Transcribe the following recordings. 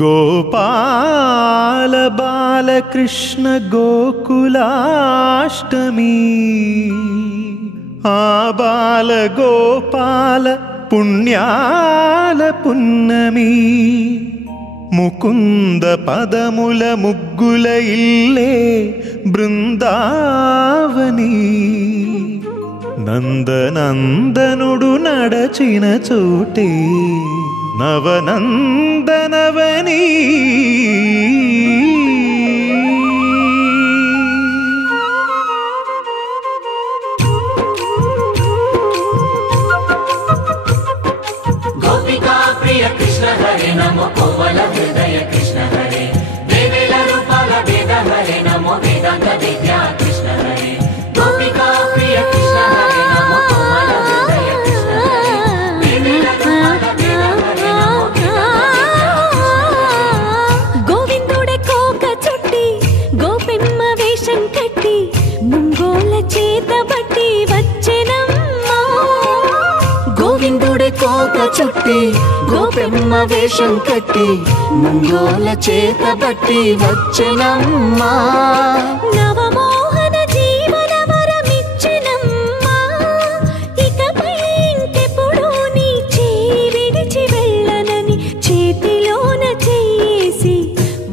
గోపాల బాలకృష్ణ గోకులాష్టమి ఆ బాల గోపాల పుణ్యాల పున్నమి ముకుంద పదముల ముగ్గుల ఇల్లే బృందావని నందనందనుడు నడచిన చోటే నవనందనవని గోపికా ప్రియ కృష్ణ హరే నమో కోవల హృదయ కృష్ణ హరే దేవేల రూపాల వేద హరే నమో వేదాంత విద్యా కృష్ణ హరే గోపికా ప్రియ కృష్ణ హరే నమో కోవల హృదయ కృష్ణ హరే దేవేల రూపాల వేద హరే నమో గోవిందుడే కోక చుట్టి గోపెమ్మ వేషం కట్టి ముంగోల చేత బట్టి వచ్చెనమ్మా గోవిందుడే కోక చుట్టి గోపెమ్మ వేషం కట్టి ముంగోల చేత బట్టి వచ్చెనమ్మా నవమోహన జీవన వరమిచ్చెనమ్మా ఇకపై ఇంకెప్పుడు నీ చేయి విడిచి వెళ్ళనని చేతిలోన చేసి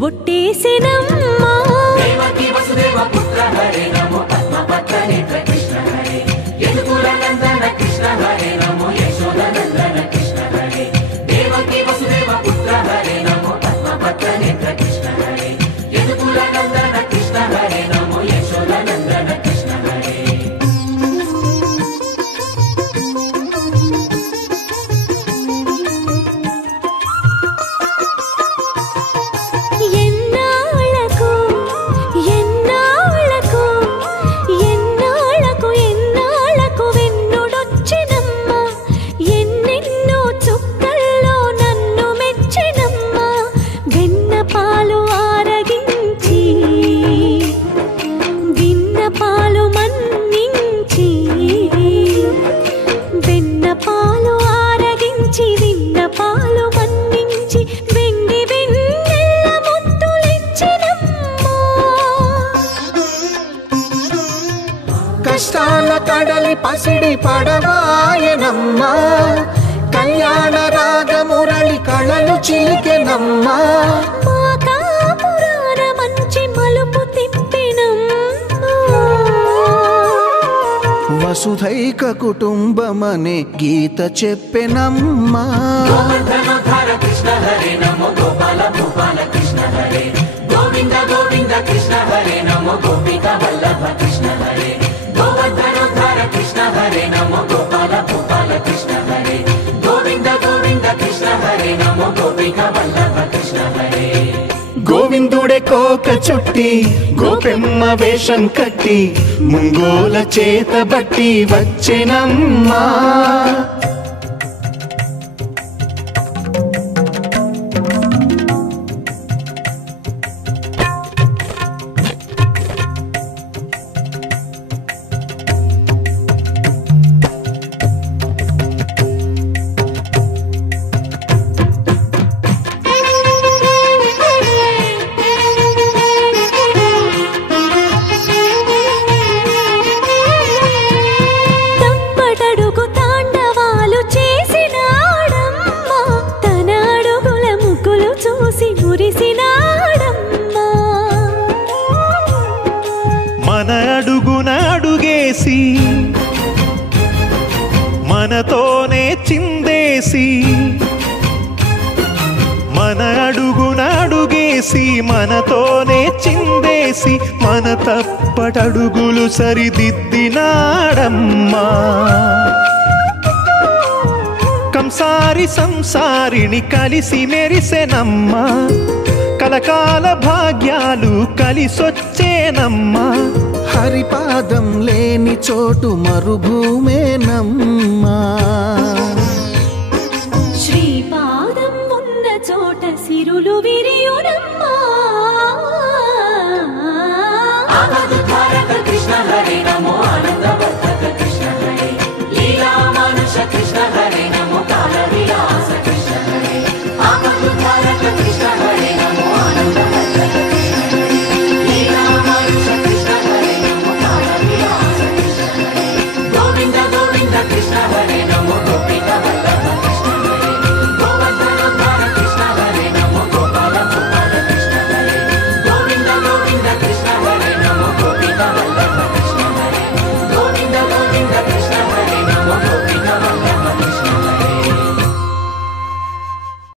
ఒట్టేసెనమ్మా దేవకి వసుదేవ పుత్ర హరే నమో పద్మపత్ర నేత్ర కృష్ణ హరే యదుకుల నందన కృష్ణ హరే నమో యశోద నందన కృష్ణ హరే దేవకి వసుదేవ పుత్ర హరే నమో పద్మపత్ర నేత్ర కృష్ణ హరే యదుకుల నందన కృష్ణ హరే నమో యశోద నందన కృష్ణ హరే ఎన్నాళ్ళకు ఎన్నాళ్ళకు ఎన్నాళ్ళకు ఎన్నాళ్ళకు వెన్నుడొచ్చినమ్మా ఎన్నెన్నో చుక్కల్లో నన్ను మెచ్చినమ్మా వెన్న పాలు ఆరగించి విన్న పాలు మన్నించి వెన్న పాలు ఆరగించి విన్న పాలు మన్నించి వెండి వెన్నెల్ల ముద్దులిచ్చినమ్మా కష్టాల కడలి పసిడి పడవాయనమ్మా కళ్యాణ రాగమురళి కళలు చిలికెనమ్మా మా కాపురాన మంచి మలుపు తిప్పినమ్మా వసుధైక కుటుంబమనే గీత చెప్పెనమ్మా గోవర్ధనోద్ధార కృష్ణ హరే నమో గోపాల భూపాల కృష్ణ హరే గోవింద గోవింద కృష్ణ హరే నమో గోపికా వల్లభ కృష్ణ హరే గోవర్ధనోద్ధార కృష్ణ హరే నమో గోపాల భూపాల కృష్ణ హరే గోవింద గోవింద కృష్ణ హరే నమో గోపికా వల్లభ కృష్ణ హరే గోవిందుడే కోక చుట్టి గోపెమ్మ వేషం కట్టి ముంగోల చేత బట్టి వచ్చెనమ్మా తప్పటడుగు తాండవాలు చేసినాడమ్మా తన అడుగుల ముగ్గులు చూసి మురిసినాడమ్మా మన అడుగున అడుగేసి మనతోనే చిందేసి మన అడుగున అడుగేసి మనతోనే చిందేసి మన తప్పటడుగులు సరిదిద్దినాడమ్మా కంసారి సంసారిని కలిసి మెరిసెనమ్మా కలకాల భాగ్యాలు కలిసొచ్చేనమ్మా హరిపాదం లేని చోటు మరుభూమేనమ్మా